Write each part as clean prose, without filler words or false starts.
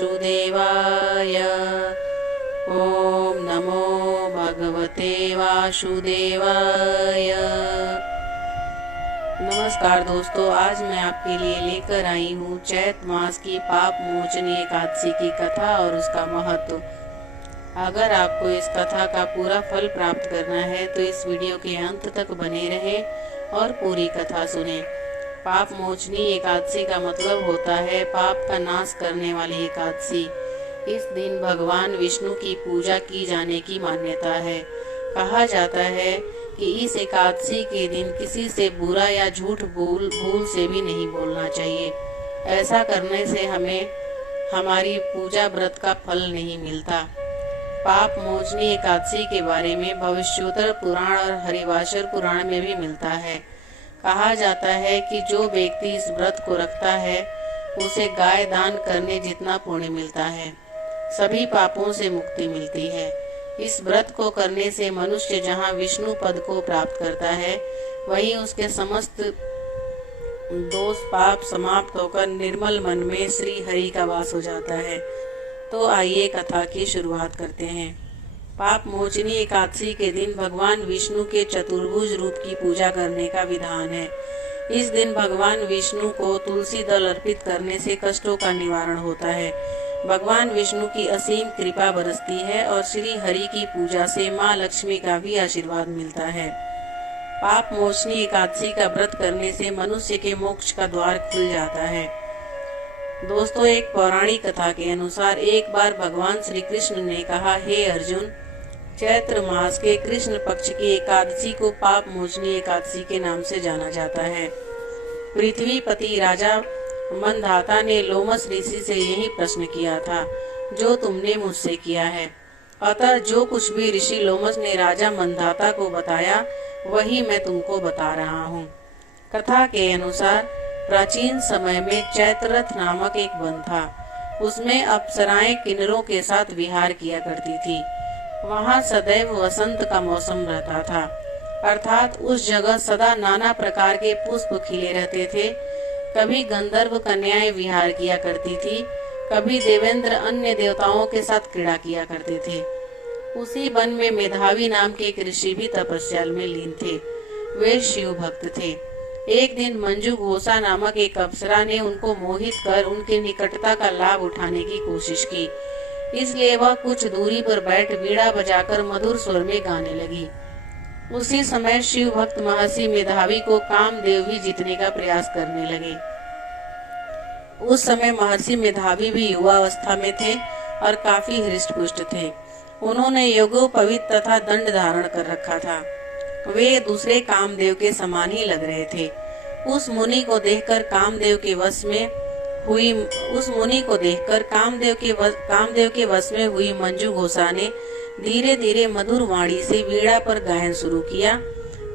वासुदेवाय। ओम नमो भगवते वासुदेवाय। नमस्कार दोस्तों, आज मैं आपके लिए लेकर आई हूँ चैत मास की पाप मोचनी एकादशी की कथा और उसका महत्व। अगर आपको इस कथा का पूरा फल प्राप्त करना है तो इस वीडियो के अंत तक बने रहें और पूरी कथा सुनें। पाप मोचनी एकादशी का मतलब होता है पाप का नाश करने वाली एकादशी। इस दिन भगवान विष्णु की पूजा की जाने की मान्यता है। कहा जाता है कि इस एकादशी के दिन किसी से बुरा या झूठ भूल से भी नहीं बोलना चाहिए। ऐसा करने से हमें हमारी पूजा व्रत का फल नहीं मिलता। पाप मोचनी एकादशी के बारे में भविष्योत्तर पुराण और हरिवासर पुराण में भी मिलता है। कहा जाता है कि जो व्यक्ति इस व्रत को रखता है उसे गाय दान करने जितना पुण्य मिलता है। सभी पापों से मुक्ति मिलती है। इस व्रत को करने से मनुष्य जहाँ विष्णु पद को प्राप्त करता है वहीं उसके समस्त दोष पाप समाप्त होकर निर्मल मन में श्री हरि का वास हो जाता है। तो आइए कथा की शुरुआत करते हैं। पाप मोचनी एकादशी के दिन भगवान विष्णु के चतुर्भुज रूप की पूजा करने का विधान है। इस दिन भगवान विष्णु को तुलसी दल अर्पित करने से कष्टों का निवारण होता है। भगवान विष्णु की असीम कृपा बरसती है और श्री हरि की पूजा से माँ लक्ष्मी का भी आशीर्वाद मिलता है। पाप मोचनी एकादशी का व्रत करने से मनुष्य के मोक्ष का द्वार खुल जाता है। दोस्तों, एक पौराणिक कथा के अनुसार एक बार भगवान श्री कृष्ण ने कहा, हे अर्जुन, चैत्र मास के कृष्ण पक्ष की एकादशी को पाप मोचनी एकादशी के नाम से जाना जाता है। पृथ्वीपति राजा मंधाता ने लोमस ऋषि से यही प्रश्न किया था जो तुमने मुझसे किया है। अतः जो कुछ भी ऋषि लोमस ने राजा मंधाता को बताया वही मैं तुमको बता रहा हूँ। कथा के अनुसार प्राचीन समय में चैत्ररथ नामक एक वन था। उसमें अप्सराएं किन्नरों के साथ विहार किया करती थी। वहाँ सदैव वसंत का मौसम रहता था, अर्थात उस जगह सदा नाना प्रकार के पुष्प खिले रहते थे। कभी गंधर्व कन्याएं विहार किया करती थी, कभी देवेंद्र अन्य देवताओं के साथ क्रीड़ा किया करते थे। उसी वन में मेधावी नाम के एक ऋषि भी तपस्या में लीन थे। वे शिव भक्त थे। एक दिन मंजू घोषा नामक एक अप्सरा ने उनको मोहित कर उनके निकटता का लाभ उठाने की कोशिश की। इसलिए वह कुछ दूरी पर बैठ बीड़ा बजाकर मधुर स्वर में गाने लगी। उसी समय शिव भक्त महर्षि मेधावी को कामदेव भी जीतने का प्रयास करने लगे। उस समय महर्षि मेधावी भी युवावस्था में थे और काफी हृष्ट पुष्ट थे। उन्होंने यज्ञोपवीत तथा दंड धारण कर रखा था। वे दूसरे कामदेव के समान ही लग रहे थे। उस मुनि को देखकर कामदेव के वश में हुई मंजू घोषा ने धीरे धीरे मधुर वाणी से वीणा पर गायन शुरू किया।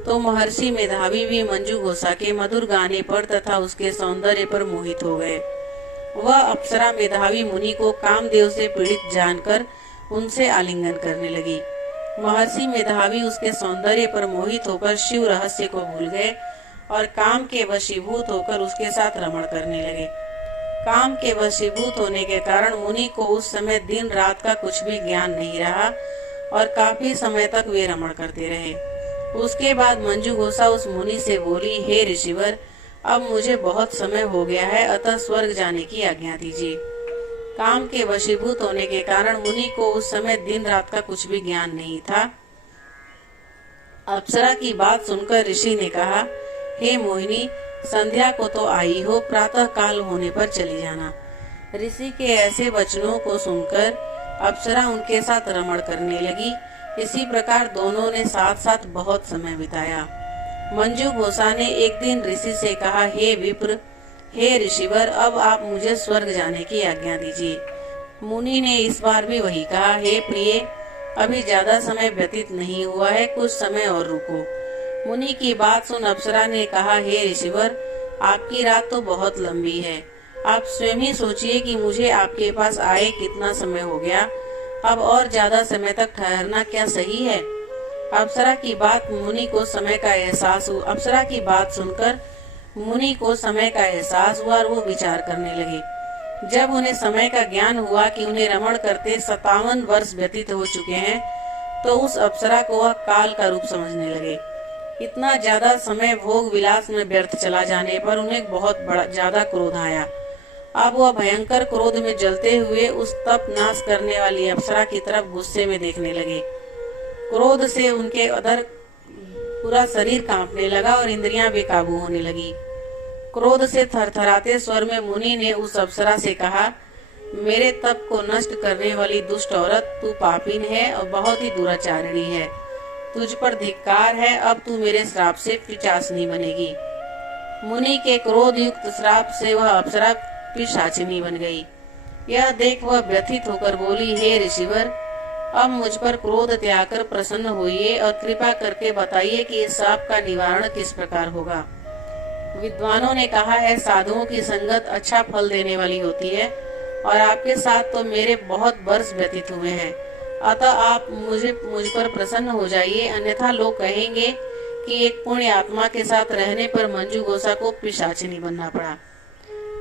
तो महर्षि मेधावी भी मंजू घोषा के मधुर गाने पर तथा उसके सौंदर्य पर मोहित हो गए। वह अप्सरा मेधावी मुनि को कामदेव से पीड़ित जानकर उनसे आलिंगन करने लगी। महर्षि मेधावी उसके सौंदर्य पर मोहित होकर शिव रहस्य को भूल गए और काम के वशीभूत होकर उसके साथ रमण करने लगे। काम के वशीभूत होने के कारण मुनि को उस समय दिन रात का कुछ भी ज्ञान नहीं रहा और काफी समय तक वे रमण करते रहे। उसके बाद मंजू घोषा उस मुनि से बोली, हे ऋषिवर, अब मुझे बहुत समय हो गया है, अतः स्वर्ग जाने की आज्ञा दीजिए। काम के वशीभूत होने के कारण मुनि को उस समय दिन रात का कुछ भी ज्ञान नहीं था। अप्सरा की बात सुनकर ऋषि ने कहा, हे मोहिनी, संध्या को तो आई हो, प्रातः काल होने पर चली जाना। ऋषि के ऐसे वचनों को सुनकर अप्सरा उनके साथ रमण करने लगी। इसी प्रकार दोनों ने साथ साथ बहुत समय बिताया। मंजू घोषा ने एक दिन ऋषि से कहा, हे विप्र, हे ऋषिवर, अब आप मुझे स्वर्ग जाने की आज्ञा दीजिए। मुनि ने इस बार भी वही कहा, हे प्रिय, अभी ज्यादा समय व्यतीत नहीं हुआ है, कुछ समय और रुको। मुनि की बात सुन अप्सरा ने कहा, हे ऋषिवर, आपकी रात तो बहुत लंबी है। आप स्वयं ही सोचिए कि मुझे आपके पास आए कितना समय हो गया। अब और ज्यादा समय तक ठहरना क्या सही है? अप्सरा की बात सुनकर मुनि को समय का एहसास हुआ और वो विचार करने लगे। जब उन्हें समय का ज्ञान हुआ कि उन्हें रमण करते 57 वर्ष व्यतीत हो चुके हैं, तो उस अप्सरा को वह काल का रूप समझने लगे। इतना ज्यादा समय भोग विलास में व्यर्थ चला जाने पर उन्हें बहुत बड़ा ज्यादा क्रोध आया। अब वह भयंकर क्रोध में जलते हुए उस तप नाश करने वाली अप्सरा की तरफ गुस्से में देखने लगे। क्रोध से उनके अधर पूरा शरीर कांपने लगा और इंद्रियां बेकाबू होने लगी। क्रोध से थरथराते स्वर में मुनि ने उस अप्सरा से कहा, मेरे तप को नष्ट करने वाली दुष्ट औरत, तू पापीन है और बहुत ही दुराचारिणी है। तुझ पर धिक्कार है, अब तू मेरे श्राप से पिशाचिनी बनेगी। मुनि के क्रोध युक्त श्राप से वह अप्सरा पिशाचिनी बन गई। यह देख वह व्यथित होकर बोली, हे ऋषिवर, अब मुझ पर क्रोध त्याग कर प्रसन्न होइए और कृपा करके बताइए कि इस श्राप का निवारण किस प्रकार होगा। विद्वानों ने कहा है, साधुओं की संगत अच्छा फल देने वाली होती है और आपके साथ तो मेरे बहुत वर्ष व्यतीत हुए हैं, अतः आप मुझ पर प्रसन्न हो जाइए, अन्यथा लोग कहेंगे कि एक पुण्य आत्मा के साथ रहने पर मंजू घोषा को पिशाचिनी बनना पड़ा।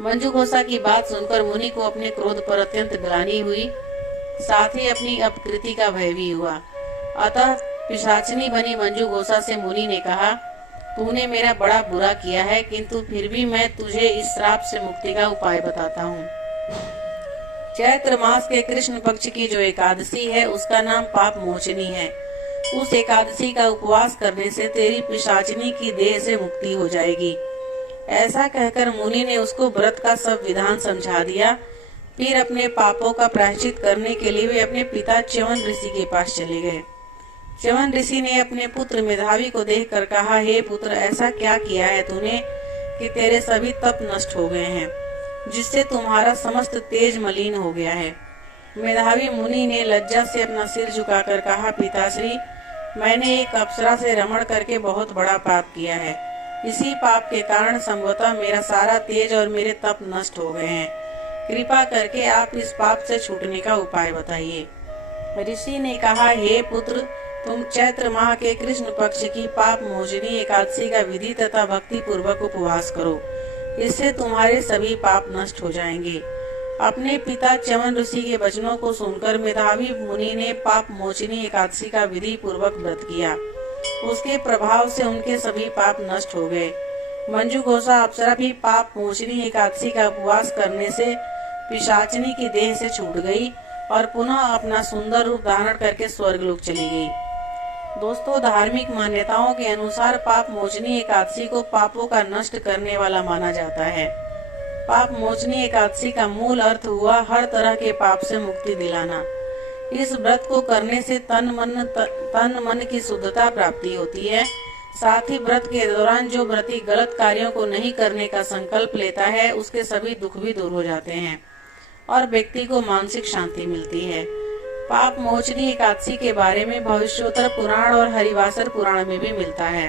मंजू घोषा की बात सुनकर मुनि को अपने क्रोध पर अत्यंत ग्लानि हुई, साथ ही अपनी अपकृति का भय भी हुआ। अतः पिशाचिनी बनी मंजू घोषा से मुनि ने कहा, तूने मेरा बड़ा बुरा किया है, किंतु फिर भी मैं तुझे इस श्राप से मुक्ति का उपाय बताता हूँ। चैत्र मास के कृष्ण पक्ष की जो एकादशी है, उसका नाम पाप मोचनी है। उस एकादशी का उपवास करने से तेरी पिशाचिनी की देह से मुक्ति हो जाएगी। ऐसा कहकर मुनि ने उसको व्रत का सब विधान समझा दिया। फिर अपने पापों का प्रायश्चित करने के लिए वे अपने पिता च्यवन ऋषि के पास चले गए। च्यवन ऋषि ने अपने पुत्र मेधावी को देखकर कहा, हे पुत्र, ऐसा क्या किया है तूने कि तेरे सभी तप नष्ट हो गए हैं, जिससे तुम्हारा समस्त तेज मलिन हो गया है। मेधावी मुनि ने लज्जा से अपना सिर झुकाकर कहा, पिताश्री, मैंने एक अप्सरा से रमण करके बहुत बड़ा पाप किया है। इसी पाप के कारण संभवतः मेरा सारा तेज और मेरे तप नष्ट हो गए हैं। कृपा करके आप इस पाप से छूटने का उपाय बताइए। ऋषि ने कहा, हे पुत्र, तुम चैत्र माह के कृष्ण पक्ष की पाप मोचनी एकादशी का विधि तथा भक्ति पूर्वक उपवास करो, इससे तुम्हारे सभी पाप नष्ट हो जाएंगे। अपने पिता च्यवन ऋषि के वचनों को सुनकर मेधावी मुनि ने पाप मोचनी एकादशी का विधि पूर्वक व्रत किया। उसके प्रभाव से उनके सभी पाप नष्ट हो गए। मंजू घोषा अप्सरा भी पाप मोचनी एकादशी का उपवास करने से पिशाचिनी की देह से छूट गई और पुनः अपना सुंदर रूप धारण करके स्वर्गलोक चली गई। दोस्तों, धार्मिक मान्यताओं के अनुसार पाप मोचनी एकादशी को पापों का नष्ट करने वाला माना जाता है। पाप मोचनी एकादशी का मूल अर्थ हुआ हर तरह के पाप से मुक्ति दिलाना। इस व्रत को करने से तन मन की शुद्धता प्राप्ति होती है। साथ ही व्रत के दौरान जो व्रती गलत कार्यों को नहीं करने का संकल्प लेता है, उसके सभी दुख भी दूर हो जाते हैं और व्यक्ति को मानसिक शांति मिलती है। पाप मोचनी एकादशी के बारे में भविष्योत्तर पुराण और हरिवासर पुराण में भी मिलता है।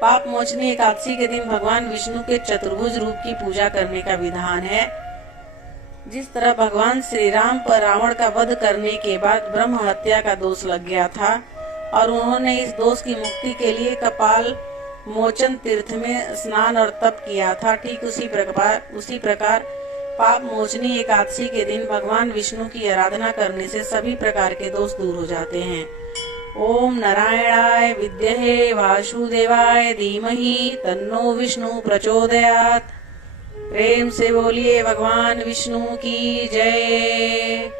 पाप मोचनी एकादशी के दिन भगवान विष्णु के चतुर्भुज रूप की पूजा करने का विधान है। जिस तरह भगवान श्री राम पर रावण का वध करने के बाद ब्रह्म हत्या का दोष लग गया था और उन्होंने इस दोष की मुक्ति के लिए कपाल मोचन तीर्थ में स्नान और तप किया था, ठीक उसी प्रकार पाप मोचनी एकादशी के दिन भगवान विष्णु की आराधना करने से सभी प्रकार के दोष दूर हो जाते हैं। ओम नारायणाय विद्महे वासुदेवाय धीमहि तन्नो विष्णु प्रचोदयात्। प्रेम से बोलिए भगवान विष्णु की जय।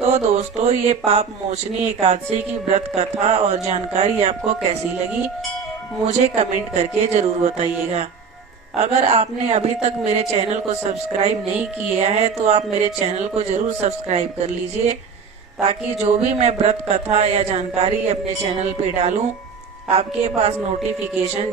तो दोस्तों, ये पाप मोचनी एकादशी की व्रत कथा और जानकारी आपको कैसी लगी, मुझे कमेंट करके जरूर बताइएगा। अगर आपने अभी तक मेरे चैनल को सब्सक्राइब नहीं किया है तो आप मेरे चैनल को जरूर सब्सक्राइब कर लीजिए, ताकि जो भी मैं व्रत कथा या जानकारी अपने चैनल पे डालूं, आपके पास नोटिफिकेशन